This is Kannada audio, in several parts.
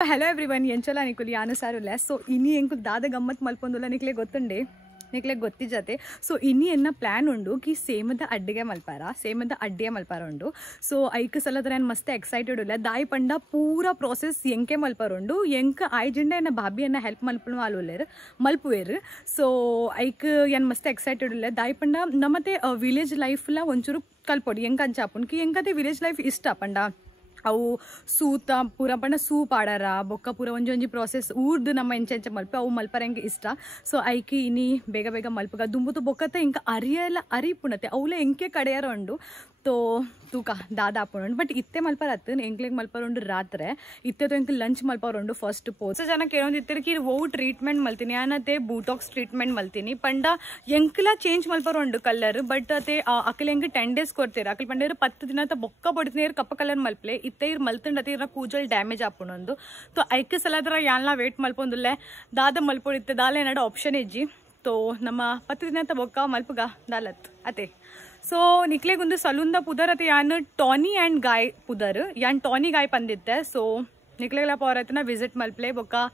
హలో ఎవ్రీవన్ ఎంచోలా నికులు యానుసారులే సో ఇన్ని ఎంకులు దాద గಮ್ಮತ್ ಮಲ್ಪೊಂದುಲ್ಲ ನಿಕ್ಲೆ ಗೊತ್ತುಂಡೆ ನಿಕ್ಲೆ ಗೊತ್ತಿಜತೆ ಸೊ ಇನ್ನಿ ಎನ್ನ ಪ್ಲಾನ್ ಉಂಡು ಕಿ ಸೇಮದ ಅಡ್ಡಿಗೆ ಮಲ್ಪಾರ ಉಂಡು ಸೊ ಐಕ್ ಸಲದ್ರ ಏನು ಮಸ್ತ್ ಎಕ್ಸೈಟೆಡ್ ಉಲ್ಲ ದಾಯಿ ಪಂಡ ಪೂರಾ ಪ್ರಾಸೆಸ್ ಎಂಕೆ ಮಲ್ಪಾರ ಉಂಡು ಎಂಕ ಆಯ್ಜೆಂಡ ಎನ್ನ ಭಾಬಿ ಎನ್ನ ಹೆಲ್ಪ್ ಮಲ್ಪನು ಆಲುಲ್ಲೇರು ಮಲ್ಪುವೇರು ಸೊ ಐಕ್ ಏನು ಮಸ್ತ್ ಎಕ್ಸೈಟೆಡ್ ಉಲ್ಲ ದಾಯಿ ಪಂಡ ನಮ್ಮತ್ತೆ ವಿಲೇಜ್ ಲೈಫ್ಲ ಒಂಚೂರು ಕಲ್ಪೊಡಿ ಎಂಕ ಅಂಚಾಪುನ್ ಕಿ ಎಂಕತೆ ವಿಲೇಜ್ ಲೈಫ್ ಇಷ್ಟ ಪಂಡ ಅವು ಸೂತ ಪೂರ ಪಂಡ ಸೂಪ್ ಆಡಾರ ಬೊಕ್ಕ ಪೂರ ಒಂಜಿ ಪ್ರಾಸೆಸ್ ಊರ್ದು ನಮ್ಮ ಎಂಚೆ ಮಲ್ಪೆ ಅವು ಮಲ್ಪರಂಗೆ ಇಷ್ಟ ಸೊ ಐಕಿ ಇನಿ ಬೇಗ ಬೇಗ ಮಲ್ಪಗ ದುಂಬುತು ಬೊಕ್ಕತ್ತೆ ಇಂಕ ಅರಿಯಲ್ಲ ಅರಿಪುಣತೆ ಅವಲೆ ಎಂಕೆ ಕಡೆಯಾರ ಉಂಡು तो तूका दादा आपण बट इत्ते मल्पार ಎಂಕ್ಲೆಗ್ ಮಲ್ಪಾರುಂಡು ರಾತ್ರೆ ಇತ್ತೆ तो ಎಂಕ್ ಲಂಚ್ ಮಲ್ಪಾರುಂಡು ಫಸ್ಟ್ ಪೋಸ್ಟ್ ಜನ ಕೇಳೋದಿತ್ತರ ಕಿ ವೋ ಟ್ರೀಟ್ಮೆಂಟ್ ಮಲ್ತೀನಿ ಆನತೆ ಬೂಟಾಕ್ಸ್ ಟ್ರೀಟ್ಮೆಂಟ್ ಮಲ್ತೀನಿ ಪಂಡ ಎಂಕ್ಲ ಚೇಂಜ್ ಮಲ್ಪಾರುಂಡು ಕಲರ್ ಬಟ್ ಅತೆ ಅಕಲ್ ಎಂಕ್ 10 days ಕೊಡ್ತೀರ ಅಕಲ್ ಪಂಡೇರು 10 ದಿನ ತ ಬೊಕ್ಕ ಬಡ್ತಿನೇರು ಕಪ್ಪ ಕಲರ್ ಮಲ್ಪಲೆ ಇತ್ತೆ ಇರ್ ಮಲ್ತಂಡ ಅತೆ ಇರ ಕೂಜಲ್ ಡ್ಯಾಮೇಜ್ ಆಪುನೊಂದು तो ಐಕ್ ಸಲದ್ರ ಯಾನ್ಲ ವೇಟ್ ಮಲ್ಪೊಂದುಲ್ಲೆ ದಾದ ಮಲ್ಪೊಡಿತ್ತೆ ದಾಲೆ ನಡ ಆಪ್ಷನ್ ಇಜ್ಜಿ तो ನಮ್ಮ 10 ದಿನ ತ ಬೊಕ್ಕ ಮಲ್ಪಗ ದಾಲತ್ ಅತೆ सो निकलेगुंद सलून पुदर आता यान टॉनी एंड गाय पुदर यान टॉनी गाय पंदित्ते सो निकलेगला पोरतना विजिट मल्पले बोका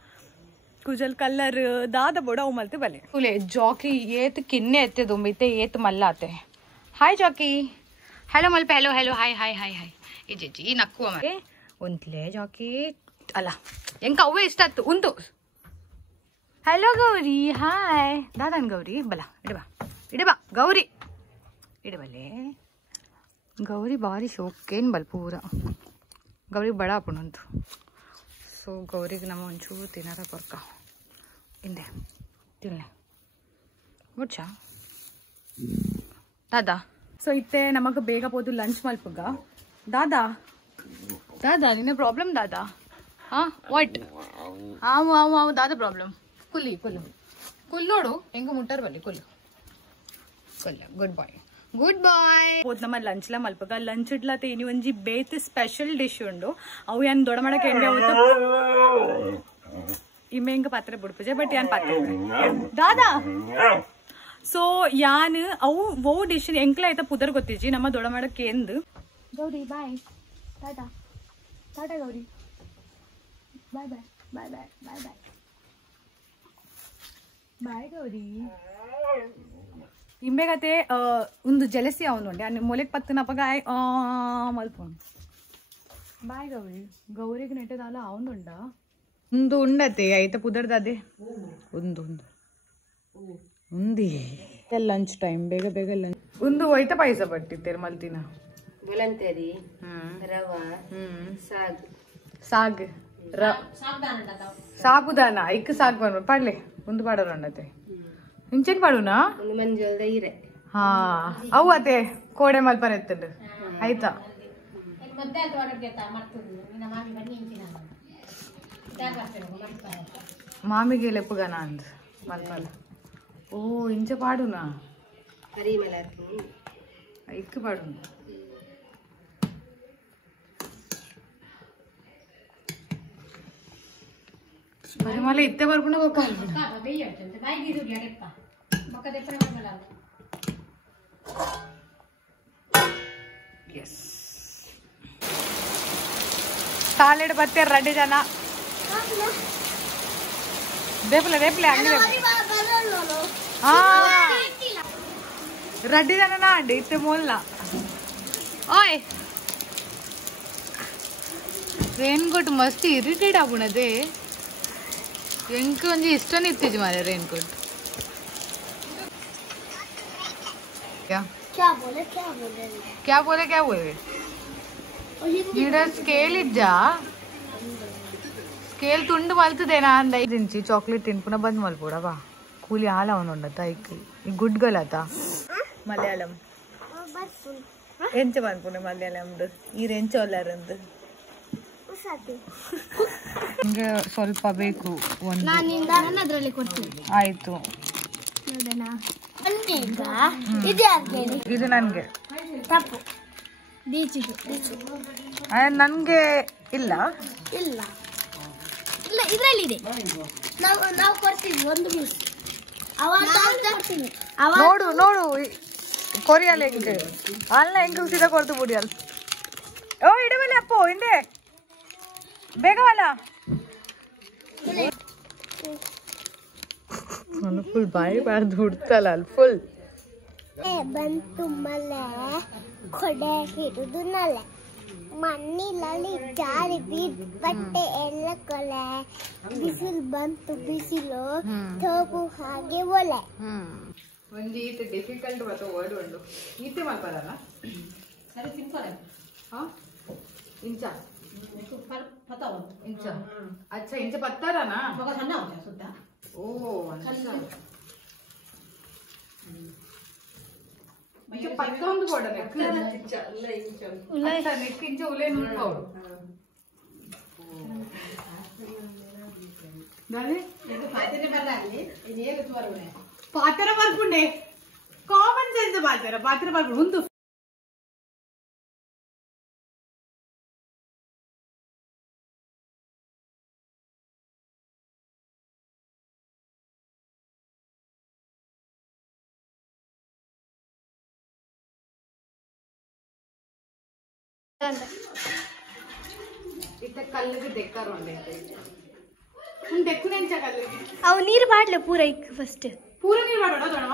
कुजल कलर दादा बोड़ा मलते बले फुले जॉकी येत किन्ने एत्ते दुंबिते येत मल्ला आते हाय जॉकी hello Malpe hello hello hi hi hi hi ये जेजी नक्कु अमे उंतले जॉकी अला ಎಂಕ ಅವ್ವೆ ಇಷ್ಟ ಆಯ್ತು ಉಂಟು हेलो गौरी हाय दादान गौरी बला इडबा गौरी इडबले गौरी बारी शौकेन बल पूरा गौरी बड़ा अपनंतु सो गौरी नम ಒಂಚೂರು ತಿನ್ನರ ಕೊರ್ಕ ಇಂದೆ ತಿನ್ನೆ ಮುಚ್ಚಾ दादा सो इत्ते नमक ಬೇಗ ಪೋದು ಲಂಚ್ ಮಲ್ಪಗ दादा ನಿನ್ನ ಪ್ರಾಬ್ಲಮ್ दादा हां व्हाट आव दादा ಪ್ರಾಬ್ಲಮ್ ಕುಲ್ಲಿ ನೋಡು ಹೆಂಗ ಮುಟ್ಟರ್ ಬಲ್ಲಿ ಕುಲ್ಲ गुड बाय ಹೋದ್ ನಮ್ಮ ಲಂಚ್ ಲ ಮಲ್ಪಗ ಲಂಚ್ ಇಡ್ಲತೆ ಇನಿ ಒಂಜಿ ಬೇತ್ ಸ್ಪೆಷಲ್ ಡಿಶ್ ಉಂಡು ಅವು ಯಾನ್ ದೊಡ ಮಾಡಕ್ಕೆ ಎಂಡೆ ಅವತ್ತು ಇಮೆ ಇಂಗ ಪಾತ್ರೆ ಬಿಡ್ಪುಜೆ ಬಟ್ ಯಾನ್ ಪಾತ್ರೆ ದಾದಾ ಸೊ ಯಾನ್ ಅವು ವೋ ಡಿಶ್ ಎಂಕ್ಲ ಆಯ್ತಾ ಪುದರ್ ಗೊತ್ತಿಜಿ ನಮ್ಮ ದೊಡ ಮಾಡಕ್ಕೆ ಎಂದು ಗೌರಿ ಬಾಯ್ ಟಾಟಾ ಗೌರಿ ಬಾಯ್ ಗೌರಿ ಇಂಬೆಗತೆ ಒಂದು ಜಲಸಿ ಅವನುಂಡೆ ಅನ್ನ ಮೊಲೆಗೆ ಪತ್ತನಪ್ಪಗ ಮಲ್ಪೋನು ಬಾಯ್ ಗೌರಿಗೆ ನೆಟ್ಟದಲ್ಲ ಅವನುಂಡ ಒಂದು ಉಂಡತೆ ಆಯ್ತಾ ಪುದರ್ದಾದೆ ಒಂದು ಲಂಚ್ ಟೈಮ್ ಬೇಗ ಲಂಚ್ ಒಂದು ಒಯ್ತ ಪಾಯಸ ಬಟ್ಟಿತ್ತೇರು ಮಲ್ತಿನ ಬಲಂತೇರಿ ರವಾ ಸಾಗ್ ಸಾಬುದಾನ ಐಕ್ ಸಾಗ್ ಬನ್ ಪಾಡ್ಲೆ ಒಂದು ಪಾಡೋರು ಉಂಡತೆ ಇಂಚೆನ್ ಪಾಡುನಾ ಮಂಜಲ್ದ ಇರೆ ಹಾ ಅವು ಅತೆ ಕೋಡೆ ಮಲ್ಪನ ಎತ್ತದು ಆಯ್ತಾ ಮಾಮಿಗೆ ಲೆಪ್ಪುಗನ ಅಂದ್ ಮಲ್ಪನ ಓ ಇಂಚ ಪಾಡುನಾ ಹರಿಮಲ ಐಕ್ ಪಾಡುನ ಪರಿಮಳ ಇತ್ತೆ ಬರ್ಪುಣ ಸಾಲೆಡ್ ಬತ್ತೆ ರೆಡಿ ಜನ రేపులే అండి రెడ్డి జననా అండి ఇತ್ತೆ మూల ఓయ్ ರೇನ್ ಕೋಟ್ ಮಸ್ತ್ ಇರಿಟೇಟ್ ಆಗುಣದೆ ಎಂಕ ಒಂಜಿ ಇಷ್ಟನೇ ಇತ್ತೀಜಿ ಮಾರೆ ರೇನ್ ಕೋಟ್ क्या बोले इड स्केल इज्जा स्केल ತುಂಡು ಮಲ್ತದೇನಾ ಅಂದ ದಿಂಚಿ ಚಾಕ್ಲೇಟ್ ತಿನ್ಪುನ ಬಂದ್ ಮಲ್ಪೋಡ ಬಾ ಕೂಲಿ ಹಾಲ ಅವನುಂಡತ ಈ ಗುಡ್ಗಲತ ಮಲಯಾಳಂ ಎಂಚ ಬಂದ್ಪುನೆ ಮಲಯಾಳಂದು ಈ ರೆಂಚ ಒಲ್ಲರಂದು ನಿಂಗೆ ಸ್ವಲ್ಪ ಬೇಕು ಒಂದು ಆಯ್ತು ಇದು ನನ್ಗೆ ನನ್ಗೆ ಇಲ್ಲ ಇದರಲ್ಲಿ ನಾವು ಕೊಡ್ತೀವಿ ಒಂದು ಪೀಸ್ ನೋಡು ಕೊರಿಯಲ್ಲ ಹೆಂಗೆ ಅಲ್ಲ ಹೆಂಗೆ ಸೀದಾ ಕೊಡ್ತು ಬಿಡಿ ಅಲ್ಲ ಓ ಇಡವಲ್ಲ ಅಪ್ಪು ಹಿಂದೆ ಬೇಗವಲ್ಲ ಫುಲ್ ಬಾಯಿ ಬಾರ್ದು ಹುಡ್ತಲ್ಲ ಅಲ್ಲಿ ಫುಲ್ ಬಂತು ಮಳೆ ಕೊಡೆ ಹಿಡಿದು ನಲೆ ಮಣ್ಣಿನಲ್ಲಿ ಜಾರಿ ಬಿದ್ದು ಬಟ್ಟೆ ಎಲ್ಲ ಕೊಲೆ ಬಿಸಿಲು ಬಂತು ಬಿಸಿಲು ತೋಪು ಹಾಗೆ ಒಲೆ ಒಂದು ಈಟ್ ಡಿಫಿಕಲ್ಟ್ ಬರ್ತವೆ ವರ್ಡ್ ಉಂಡು ಈತೆ ಮಾಡ್ಬಾರಲ್ಲ ಸರಿ ಸಿಂಪಲ್ ಇಂಚ ಪತಾವ ಇಂಚ ಅಚ್ಚ ಇಂಚ ಪತ್ತಾರನಾ ಮಗ ಸಣ್ಣ ಹೋಗ್ತಾ ಸುತ್ತ ಓ ಇಂಚ ಪತ್ತೊಂದು ಕೊಡ ನೆಕ್ ಇಂಚ ಉಲೆ ನುಡ್ಕೋಡು ಪಾತ್ರ ಬರ್ಕೊಂಡೆ ಕಾಮನ್ ಸೆನ್ಸ್ ಪಾತ್ರ ಬರ್ಕೊಂಡು ಒಂದು ಕಲ್ಲಿಗೆ ದೆಕ್ಕಾರ ದೆಕ್ಕುನೆ ಎಂಚ ಕಲ್ಲಿಗೆ ಅವು ನೀರು ಬಾಡ್ಲೆ ಪೂರ ಇಕ್ ಫಸ್ಟ್ ಪೂರ ನೀರು ಮಾಡೋಣ ದೊಡವ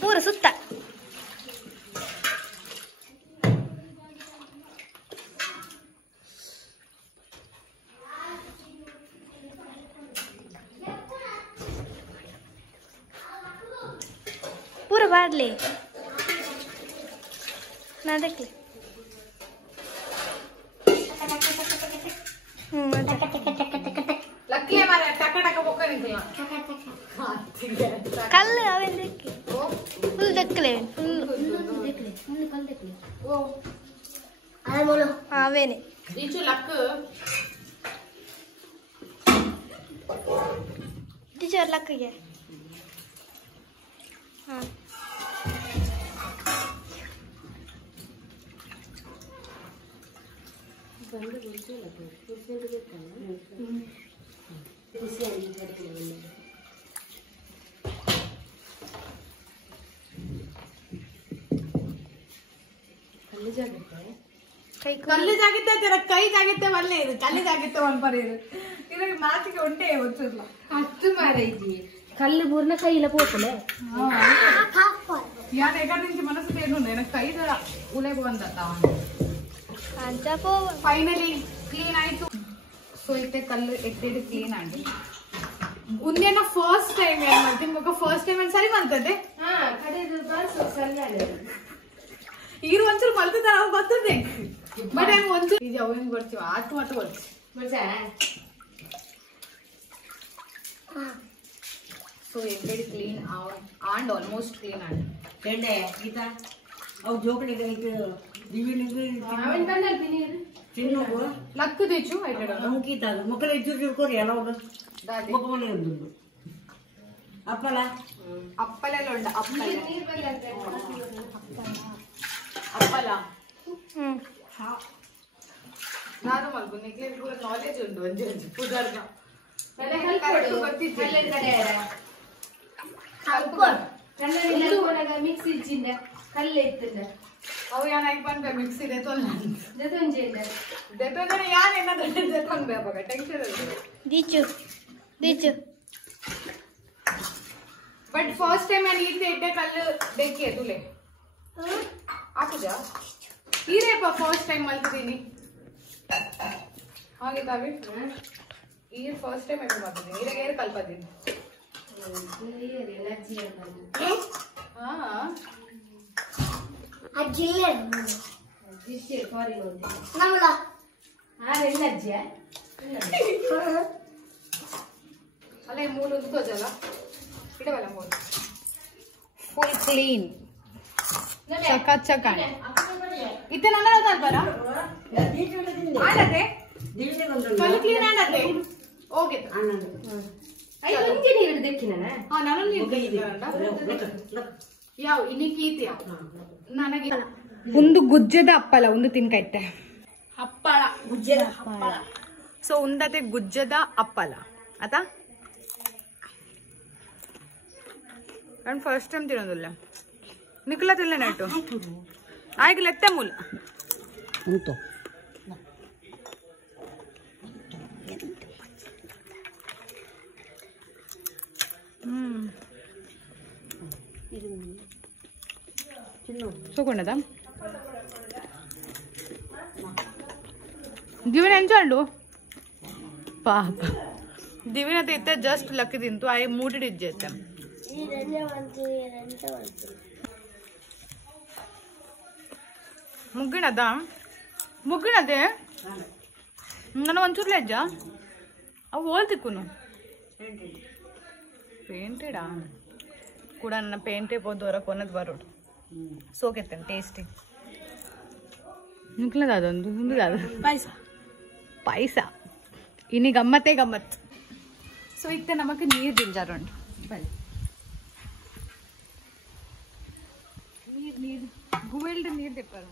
ಪೂರ ಸುತ್ತ ಪೂರ ಬಾಡ್ಲೆ ನಾ ಅದಕ್ಕೆ ಲಕ್ಲೆ ಮಾರ ಟಕ ಟಕ ಬೊಕ್ಕ ನಿಂತಿಲ್ಲ ಕಲ್ಲು ಅವೆಂದಕ್ಕೆ ಫುಲ್ ದಕ್ಕಲೆ ಅವೇನೆ ಈಚು ಲಕ್ ಟೀಚರ್ ಲಕ್ಕಿಗೆ ಹಾಂ ಕಲ್ಲು ಜಾಗಿತ್ತೆ ಕೈ ಜಾಗಿತ್ತೆ ಒಳ್ಳೆ ಇದು ಕಲ್ಲು ಜಾಗಿತ್ತೆ ಒಂದ್ಪರ ಇದು ಇವಾಗ ಮಾತಿಗೆ ಉಂಟೆ ಗೊತ್ತಿಲ್ಲ ಅಷ್ಟು ಮಾರೈತಿ ಕಲ್ಲು ಪೂರ್ಣ ಕೈಲ ಪೋಪಲೆ ಯಾರು ಎಗಾರ ನಿಂಚೆ ಮನಸ್ಸು ಏನು ನನಗೆ ಕೈದ ಉಲೆ ಬಂದ ಫೈನಲಿ ಕ್ಲೀನ್ ಆಯ್ತು ಸೊ ಇತ್ತೆ ಕಲ್ಲು ಎತ್ತಿಡು ಕ್ಲೀನ್ ಆಗಿ ಉಂದೇನ ಫಸ್ಟ್ ಟೈಮ್ ಏನ್ ಮಾಡ್ತೀನಿ ಮಗ ಫಸ್ಟ್ ಟೈಮ್ ಏನ್ ಸರಿ ಮಾಡ್ತದೆ ಈಗ ಒಂಚೂರು ಮಲ್ತದ ನಾವು ಬರ್ತದೆ ಬಟ್ ಹೆಂಗ್ ಒಂಚೂರು ಈಗ ಅವ್ ಹೆಂಗ್ ಬರ್ತೀವಿ ಆತು ಮತ್ತೆ ಬರ್ತೀವಿ ಸೊ ಎಗ್ಗಡಿ ಕ್ಲೀನ್ ಆ್ಯಂಡ್ ಆಲ್ಮೋಸ್ಟ್ ಕ್ಲೀನ್ ಆಗಿ ಗಂಡೆ ಗೀತಾ ಅವು ಜೋಕಳಿಗೆ ತಿನ್ನು ಲಕ್ಕು ತೆಚ್ಚು ಗೀತಾ ಮಕ್ಕಳು ಹೆಚ್ಚು ತಿಳ್ಕೊರಿ ಎಲ್ಲ ಮಕ್ಕಳು ಇರ್ಬೋದು ಅಪ್ಪಲ ಅಪ್ಪಲೆಲ್ಲ ಉಂಟ ಅಪ್ಪಲ ನಾನು ಮಲ್ಗು ನಿಕ್ಲೆ ಪೂರ ನಾಲೆಜ್ ಉಂಟು ಒಂಜಿ ಒಂಜಿ ಪುದರ್ನ ಮಿಕ್ಸಿ ಇಚ್ಚಿಂದ ಕಲ್ಲೆ ಇತ್ತಿಂದ ಅವು ಯಾನ್ ಐಕ್ ಬಂದ ಮಿಕ್ಸಿ ದೆತೊಂಜನೆ ಯಾನ್ ಏನಾದ್ರು ದೆತೊಂದ್ಬೇಕ ಟೆನ್ಷನ್ ಇಲ್ಲ ದೀಚು ಬಟ್ ಫಸ್ಟ್ ಟೈಮ್ ನಾನು ಈತೆ ಇಟ್ಟೆ ಕಲ್ಲು ಬೆಕ್ಕೆ ತುಲೆ ಹಾಕುದಾ ಈರೇಪ ಫಸ್ಟ್ ಟೈಮ್ ಮಲ್ತಿದ್ದೀನಿ ಹಾಗೆ ತಾವಿ ಈ ಫಸ್ಟ್ ಟೈಮ್ ಎಲ್ಲಿ ಮಾಡ್ತಿದ್ದೀನಿ ಈರಾಗ ಏರು ಕಲ್ಪದ್ದೀನಿ ಅಲ್ಲ ಮೂರು ಉದ್ಕೋಜಲ್ಲ ಇಡವಲ್ಲ ಮೂರು ಫುಲ್ ಕ್ಲೀನ್ ಚಕ ಇತ್ತೆ ನನ್ನ ಅಲ್ಬಾರ ಆಡತ್ತೆ ಫುಲ್ ಕ್ಲೀನ್ ಆಡತ್ತೆ ಓಕೆ ಯಾವ ಇನ್ನಿಕ್ಕೆ ಈತಿಯ ನನಗೆ ಒಂದು ಗುಜ್ಜದ ಅಪ್ಪಲ ಒಂದು ತಿನ್ಕೈತೆ ಹಪ್ಪಳ ಗುಜ್ಜದ ಹಪ್ಪಳ ಸೊ ಉಂದತೆ ಗುಜ್ಜದ ಅಪ್ಪಲ ಆತಾ ನಾನು ಫಸ್ಟ್ ಟೈಮ್ ತಿನ್ನೋದಿಲ್ಲ ನಿಖಲ ತಿಲ್ಲ ನೆಟ್ಟು ಆಯ್ಕೆ ಲೆತ್ತೆ ಮೂಲ చూడదా ದಿವಿನ ಎಂಚಾಳು ಪಾಪ ದಿವಿನ ಇತ್ತೆ ಜಸ್ಟ್ ಲಕ್ಕಿ ತಿಂತು ಆಯ್ ಮೂಟಿಡ್ ಇಜ್ಜೈತೆ ಮುಗ್ಗಿನದೆ ನನ್ನ ಒಂಚೂರ್ಲೆ ಅಜ್ಜ ಅವು ಹೋಲ್ತಿಕ್ಕೂನು ಪೇಂಟೆಡಾ ಕೂಡ ನನ್ನ ಪೇಂಟೆ పోద్దు కొన్నది బరోడు సోకెత్తాను టేస్టీ నికలదా అదొంದು ఉంది కాదు ಪೈಸಾ ಇನ್ನು ಗಮ್ಮತ್ತೇ ಗಮ್ಮತ್ ಸೊ ಇತ್ತೆ ನಮಗೆ ನೀರು ದಿಂಜಾರುಂಡು ಬನ್ನಿ ನೀರು ಗುವೆಲ್ಡ್ ನೀರು ತೆಪ್ಪಾರು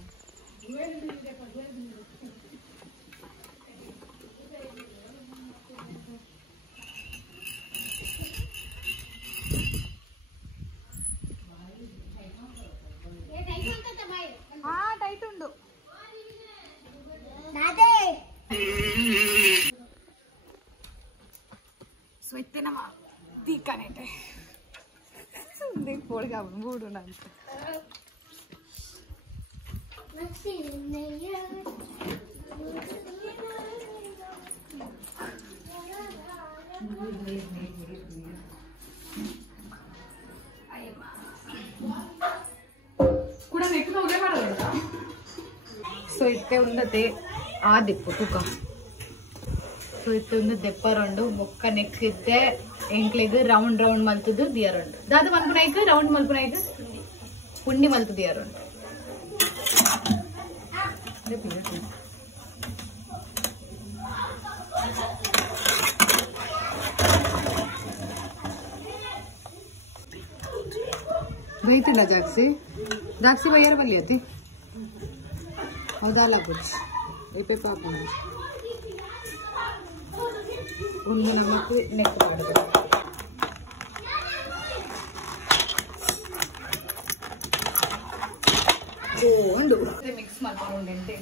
ಟೈಟ್ ಉಂಡು ಸೊ ಇತ್ತೆ ನಮ್ಮ ದೀಕಾನೇಟೆ ಹೋಳಿಗೆ ಬೂಡು ಅಂತ ಕೂಡ ನೆಕ್ಸ್ಟ್ ಹೋಗೇ ಮಾಡೋದು ಸೊ ಇತ್ತೆ ಉಂದತೆ ಆ ದಿಪ್ಪು ತೂಕ ಸೊ ಇತ್ತೆ ಒಂದು ದೆಪ್ಪರೊಂಡು ಬೊಕ್ಕ ನೆಕ್ ಇತ್ತೆ ಎಂಕ್ಲಿಗೆ ರೌಂಡ್ ರೌಂಡ್ ಮಲ್ತದು ದಿಯರೊಂಡು ದಾದ ಮಲ್ಪುನಾಯ್ಕ ರೌಂಡ್ ಮಲ್ಪುನಾಯ್ಕ ಪುಂಡಿ ಮಲ್ತು ದಿಯರೊಂಡು ಬೈತಿಲ್ಲ ಜಾಕ್ಸಿ ಜಾಕ್ಸಿ ಬಯ್ಯಾರ ಬಲ್ಲಿ ಅತಿ ಹೌದಲ್ಲ ಬುಚ್ಚ ಏಪೆ ಪಾಪ ಉಂಡು ನಮಕ್ ನೆಕ್ ಮಾಡಬೇಕು ಉಂಡು ಮಿಕ್ಸ್ ಮಾಡ್ಕೊಂಡು ಎಂಟೆ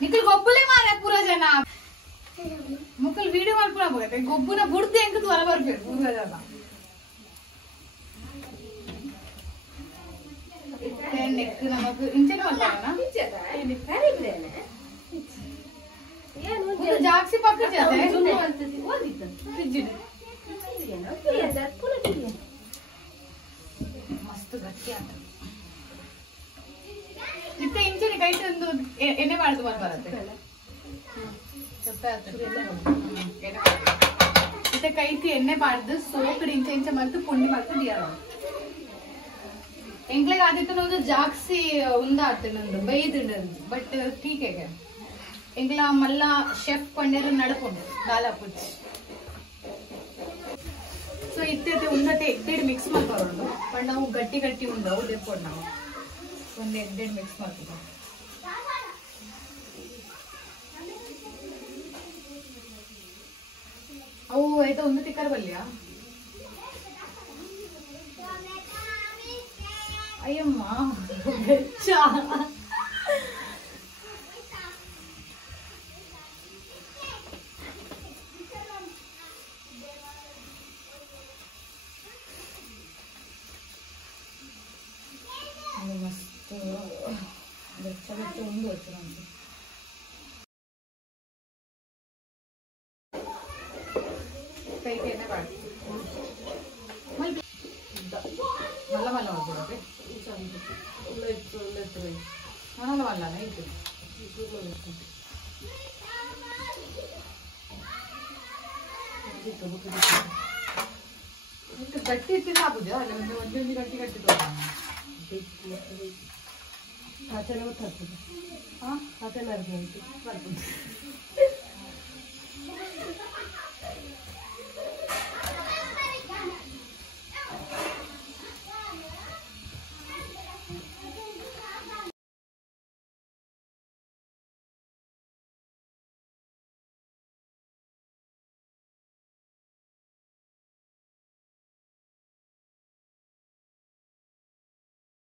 ನಿಖಲ್ ಗೊಬ್ಬುಲೆ ಮಾರೆ ಪೂರ ಜನ ಮುಕ್ಕಲ್ ವಿಡಿಯೋ ಮಾಡ್ಪುರ ಬೋಗತ್ತೆ ಗೊಬ್ಬುನ ಬುಡ್ದು ಎಂಕದು ಹೊರ ಬರ್ಬೇಕು ಪೂರ ಜನ ನೆಕ್ ನಮಕ್ ಇಂಚೆನ ಮಾಡ್ತಾರಣ ಜಾಕ್ಸಿ ಪಕ್ಕ ಮಸ್ತ್ ಗಟ್ಟಿ ಅಂತ ಇತ್ತೆ ಇಂಚೆನೆ ಕೈ ತಂದು ಎಣ್ಣೆ ಮಾಡ್ದು ಬರುತ್ತೆ ಇತ್ತೆ ಕೈತಿ ಎಣ್ಣೆ ಮಾಡ್ದು ಸೋಕಡಿ ಇಂಚೆ ಇಂಚೆ ಮಾಡ್ತು ಪುಂಡಿ ಮಾಡ್ತು ದಿಯಾರ ಎಂಕ್ಲೆಗೆ ಆದಿತ್ತು ಒಂದು ಜಾಕ್ಸಿ ಉಂದಾತು ನಂದು ಬೈದು ಬಟ್ ಟೀಕೆಗೆ ಎಂಕ್ಲ ಮಲ್ಲ ಶೆಫ್ ಕೊಂಡೇರು ನಡ್ಕೊಂಡು ದಾಲ ಪುಚ್ಚಿ ಸೊ ಇತ್ತೆ ಉಂದತೆ ಎಗ್ಡೆಡ್ ಮಿಕ್ಸ್ ಮಾಡ್ಕೊಂಡು ಬಟ್ ನಾವು ಗಟ್ಟಿ ಗಟ್ಟಿ ಉಂಡವು ತೆಕ್ಕೊಂಡು ನಾವು ಒಂದು ಎಗ್ಡೆಡ್ ಮಿಕ್ಸ್ ಮಾಡ್ತೀವಿ ಅವು ಆಯ್ತಾ ಒಂದು ತಿಕ್ಕರ ಬಲ್ಲಿಯಾ ಅಯ್ಯಮ್ಮ ಬೆಚ್ಚ ಮಸ್ತ್ ಬೆಚ್ಚ ಬೆಚ್ಚ ಉಂಡು ಹೊತ್ತು ನಮ್ಗೆ ಕೈಗೆ ಎಣ್ಣೆ ಬಾಡಿ ಮಲ್ಲ ಮಲ್ಲ ಮಾಡ್ಬಿಡೋಕೆ ಮಲ್ಲ ಮಲ್ಲ ಇದು ಗಟ್ಟಿ ಇತ್ತು ಸಾಕುದು ಅಲ್ಲ ಒಂದು ಗಟ್ಟಿ ಗಟ್ಟಿ ಅದೆಲ್ಲ ಗೊತ್ತಾಗ್ತದೆ ಅದೆಲ್ಲ ಬರ್ಬೋದು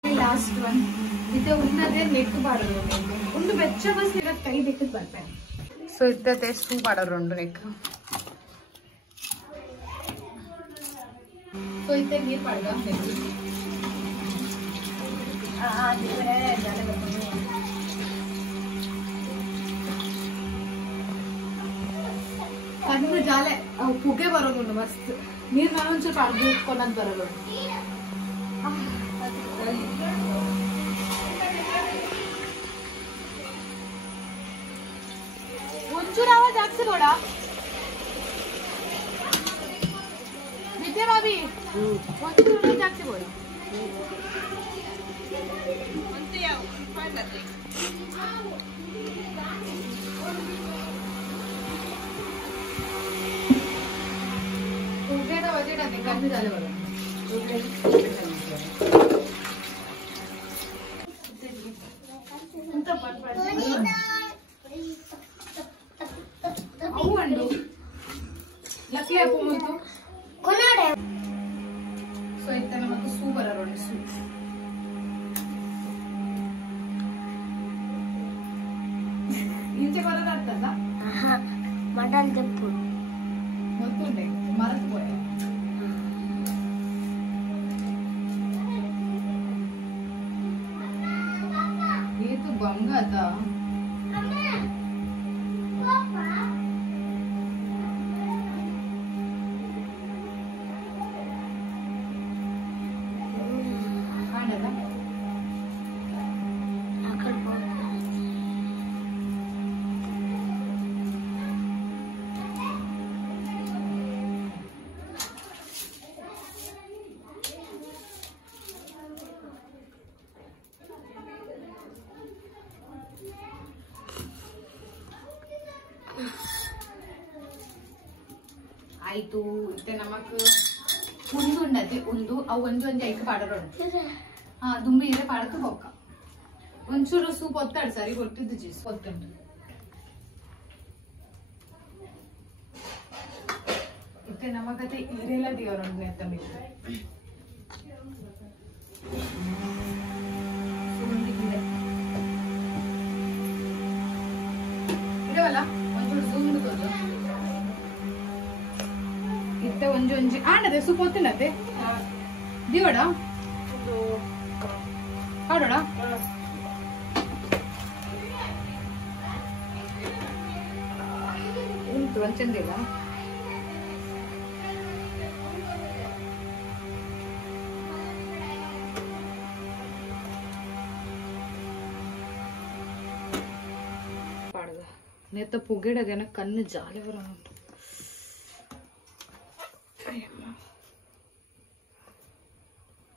ಲಾಸ್ಟ್ ಒನ್ ಇದು ಉನ್ನದೇ ನೆಕ್ ಬಾಡೋದು ಒಂದು ಬೆಚ್ಚ ಬಸ್ ಇರೋದು ಕೈ ಬೆಕ್ಕದ ಬರ್ಪೇನೆ ಸೊ ಇದ್ದತೆ ಸೂ ಬಾಡೋರು ನೆಕ್ ಸೊ ಇತ್ತೆ ನೀರು ಪಡ್ಗ ಕಣ್ಣು ಜಾಲೆ ಅವು ಪುಗೆ ಬರೋದುಂಟು ಮಸ್ತ್ ನೀರು ನಾನು ಒಂಚೂರು ಪಡ್ದು ಉಟ್ಕೊಂಡ್ ಬರೋದು ಒಂಚೂರು ಆವಾಜ್ ಹಾಕ್ಸಿ ನೋಡ ವಿದ್ಯಾ ಬಾಬಿ ಒಂಚೂರು ಆವಾಜ್ ಹಾಕ್ಸಿ ಬೋಡ उगेड़ा वजेड़ा देखा भी डाले वाला अंत पट अವು अंडू लकी आपको मुझको कोनाडे सो इतना नमक सूप बरा रोड सूप इंचे बरा आता आहा मटन जप्पू ಗೊತ್ತುಂಟೆ ಮರೆತು ಹೋದೆ ಏತು ಬಂಗಾತ ಕಾಣಲ್ಲ ಆಯ್ತು ಇತ್ತೆ ನಮಕ್ ಒಂದು ಉಂಡತಿ ಒಂದು ಅವು ಒಂದೊಂದು ಐದು ಪಾಡರೋಣ ಹಾ ದುಂಬಿ ಇದೆ ಪಾಡಕ್ಕೆ ಬೊಕ್ಕ ಒಂಚೂರು ಸೂಪ್ ಒತ್ತಾಡು ಸರಿ ಕೊಟ್ಟಿದ್ದು ಜ್ಯೂಸ್ ಒತ್ತುಂಟು ಇತ್ತೆ ನಮಗತೆ ಈರೆಲ್ಲ ದೇವರೊಂದು ನೆತ್ತ ಬೇಕು ಇಡವಲ್ಲ ಒಂಚೂರು ದುಂಡು ತೊಂದು ಇತ್ತೆ ಒಂಜಿ ಒಂಜಿ ಆಂಡದೆ ಸೂಪ್ ಒತ್ತಿನತೆ ದಿವಡ ಆಡೋಡ ಉಂಟು ಒಂಚಂದಿಲ್ಲ ಪಾಡದ ನೆತ್ತ ಪುಗೆಡದೇನ ಕಣ್ಣು ಜಾಲಿ ಬರ ಉಂಟು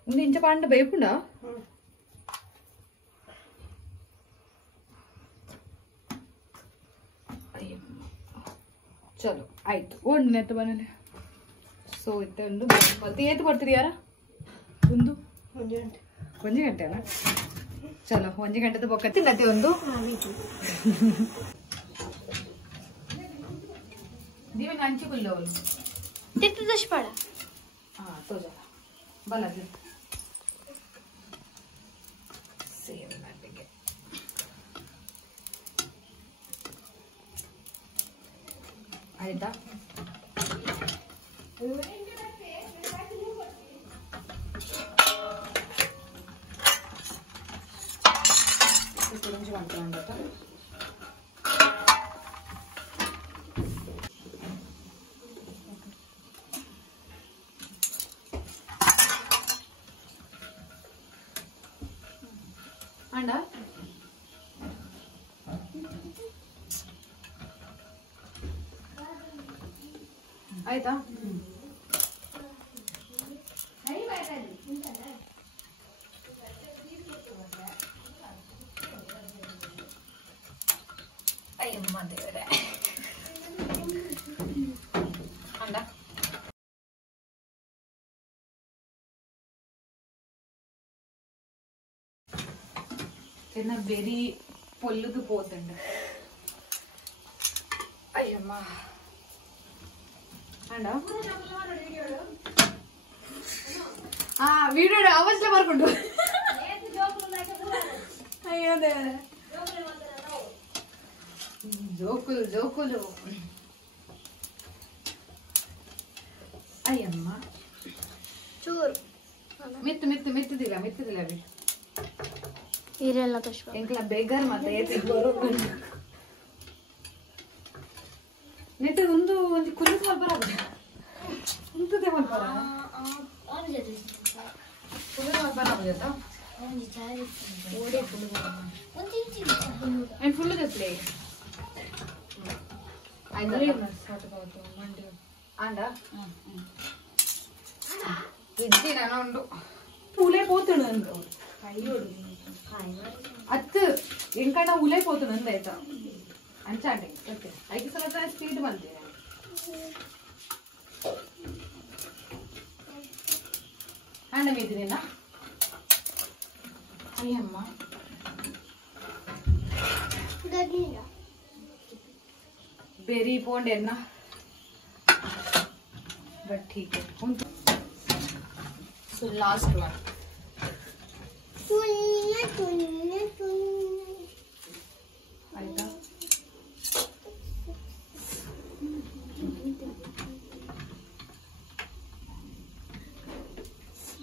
इंच पांड बेपुंडा चलो आयतु ओंड नेत बने सो इत्ते उंडु मत्ते एतु बर्तीरि यार उंदु ಒಂಜಿ ಗಂಟೆನಾ ಚಲೋ ಒಂಜಿ ಗಂಟೆದ ಬೊಕ್ಕ ತಿನ್ನತ್ತೆ ಒಂದು ದಿವೆ ನಂಚಿ ಕುಲ್ಲವಲು ತಿತ್ತು ದಶಪಾಡ ಹಾ ತೋಜ ಬಲದಿ ಸೇವ್ ಮಾಡ್ಲಿಕ್ಕೆ ಆಯ್ತಾ ಅಂಡ ಆಯ್ತಾ ಅಯ್ಯಮ್ಮ ದೇವರೇ ಅಂಡ ಬೆರಿ ಪೊಲ್ಲದು ಪೋತುಂಡು ಅಯ್ಯಮ್ಮ ಅಂಡ ಆ ವಿಡಿಯೋ ಆವಾಜ್ಲೆ ಬರ್ಕೊಂಡು ಅಯ್ಯೋ ದೇವರೇ ಜೋಕುಲು ಜೋಕುಲು ಅಯ್ಯಮ್ಮ ಮೆತ್ತದಿಲ್ಲ ಅಭಿ ಇರೆಲ್ಲ ಕಷ್ಟ ಎಂಕ್ಲ ಬೇಗರ್ ಮತ್ತೆ ನೆಟ್ಟು ಒಂದು ಕುಲಿತ ಮಲ್ಪರ ಉಂಟದೆ ಮಲ್ಪರ ಕುಲಿತ ಮಲ್ಪರ ಆಗುತ್ತ ಅಂಡ್ ಫುಲ್ ಜೊತೆ ಆಂಡ ಇದ್ದಿ ನಾನು ಉಂಡು ಉಲೆ ಪೋತುಣು ಅಂದು ಅತ್ತು ಎಂಕಣ ಉಲೆ ಪೋತುಣು ಅಂದಾಯ್ತಾ ಅಂಚಾಂಡೆ ಓಕೆ 5 ಸಲ ಸ್ಪೀಡ್ ಬಂದಿದೆ ಆಂಡ ಮೇದಿನೇನಾ ಅಯ್ಯಮ್ಮ बेरी पौंड है ना बट ठीक है सो लास्ट वन आइता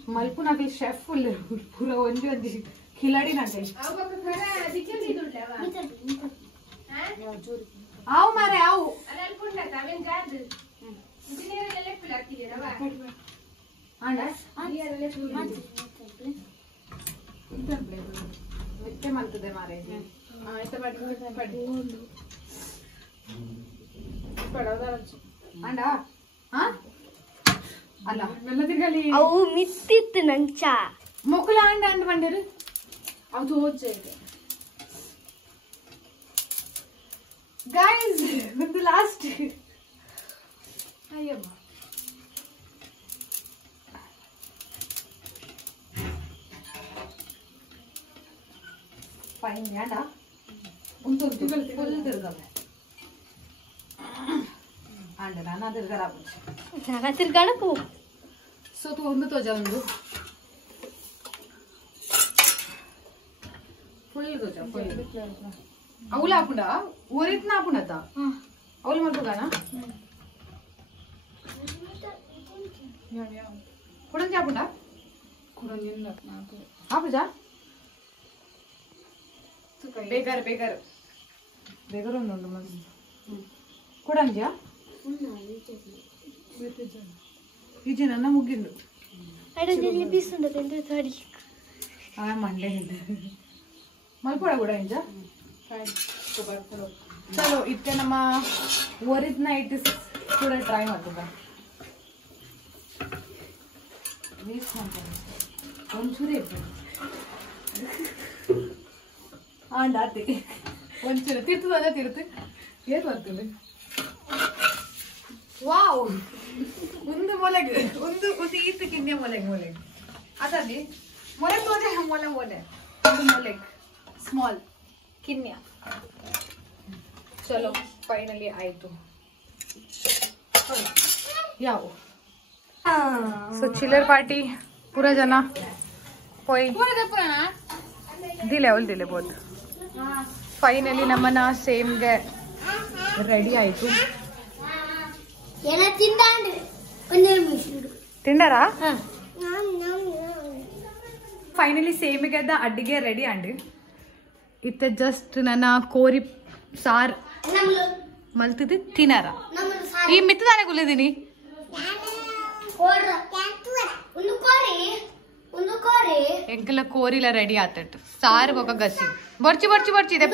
मल्पु नाके शेफ फुल पूरा ಒಂದೇ ಒಂದು ಖಿಲಾಡಿ ನಾಕೆ आओ मारे आओ ಮಿತ್ತೆ ಮಾಡ್ತದೆ ಮಾರೆ ಅಂಡ ಅಲ್ಲ ಮೆಲ್ಲದಿರ್ಗಲಿ ಅವು ಮಿತ್ತಿತ್ತು ನಂಚ ಮೊಕ್ಕಲ ಅಂಡ ಅಂಡ್ ಬಂದಿರು ಅದು ಹೋಚೆ guys with the last ayyamma fine yada untu full tirgame and nana tirgarabu nana tirganaku so tu undu toja undu full toja full ಅವಳ ಹಾಪುಂಡ ಓರಿತ್ನ ಹಾಪುಂಡತ್ತ ಅವಳು ಮಾಡ್ಬೋದಾನ ಕುಡಂಜಿ ಹಾಪುಂಡ ಹಾಪುಜಾ ಬೇಗಾರ ಬೇಗಾರ ಬೇಗಾರ ಉಂಡು ಮಸ್ತ್ ಕುಡಂಜಾ ಈಜೆ ನನ್ನ ಮುಗಿಂಡು ಮಂಡೆ ಮಲ್ಪೊಡ ಕೂಡ ಇಂಜ चलो इतने नम ओरिजिनल इट ಕೂಡ ಟ್ರೈ ಮಾಡ್ತದ ವೇಸ್ಟ್ ಮಾಡ್ತಾರೆ ಒಂಚೂರೇ ಆಂಡಾತಿ ಒಂಚೂರು ತಿರ್ತದ ತಿರ್ತು ಏನ್ ಮಾಡ್ತೀವಿ ವಾವ್ ಒಂದು ಮೊಲೆಗ್ ಒಂದು ಈತ ಕಿನ್ನೆ ಮೊಲೆಗ್ ಅದಲ್ಲಿ ಮೊಲೆಗ್ ತೋಜೆ ಮೊಲೆ ಒಂದು ಮೊಲೆಗ್ ಸ್ಮಾಲ್ किन्या चलो फाइनली आयतु याव सो चिलर पार्टी पूरा जना होई दिले बहुत फाइनली नमना सेम गे रेडी आयतु ತಿಂಡಾರಾ ಫೈನಲಿ ಸೇಮ್ ಗೆದ ಅಡ್ಡಿಗೆ ರೆಡಿ ಅಂಡಿ ಇತ್ತ ಜಸ್ಟ್ ನನ್ನ ಕೋರಿ ಸಾರ್ ಮಲ್ತಿದ್ದು ತಿನ್ನಾರ ಈ ಮಿತ್ತದಾನೆ ಕುಲಿದೀನಿ ಎಂಕಲ ಕೋರಿಲ ರೆಡಿ ಆತಟ್ಟು ಸಾರು ಬೊಕ ಗಸಿ ಬರ್ಚಿ ಬರ್ಚಿ ಬರ್ಚಿ ಇದೆ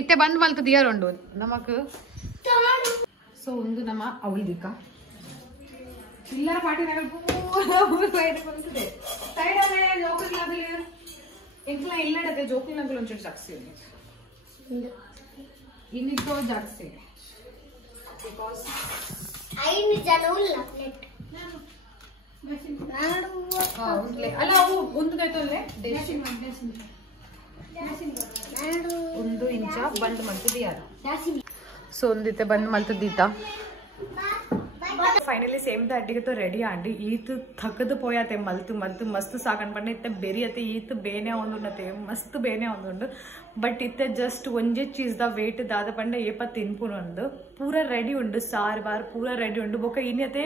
ಇತ್ತೆ ಬಂದ್ ಮಲ್ತದ ಯಾರುಂಡು ನಮಕ್ ಸೊ ಒಂದು ನಮ್ಮ ಅವಳಿದಿಕ್ಕ ಚಿಲ್ಲರ ಪಾಟಿನಾಗ ಬರ್ತದೆ ಸೈಡ್ ಜೋಕುಲ್ ಎಂಕ್ಲ ಇಲ್ಲಡದೆ ಜೋಕುಲ್ ನಗಲು ಒಂಚೂರು ಜಾಸ್ತಿ ಇನ್ನಿತ್ತು ಜಾಸ್ತಿ ಬಿಕಾಸ್ 5 ಜನ ಇಲ್ಲ ಅಲ್ಲ ಅವು ಒಂದು ಕೈತಲ್ಲೇ ಒಂದು ಇಂಚ ಬಂದ್ ಮಾಡ್ತಿದ್ದೀಯಾರ ಸೊ ಒಂದಿತ್ತೆ ಬಂದ್ ಮಾಡ್ತಿದ್ದೀತ फाइनली सेम अड्डी तो रेडी आंडी ईत थकद पोयाते मल्तु मल्तु मस्त साकण पड़े इत्ते बेरी अते ईत बेने उंडते मस्त बेने उंडु बट इत्ते जस्ट ಒಂಜೆ चीज दा वेट दाद पंडे ಏಪ ತಿನ್ಪುನೊಂದು पूरा रेडी उंडु सार बार पूरा रेडी उंडु बोका इनियते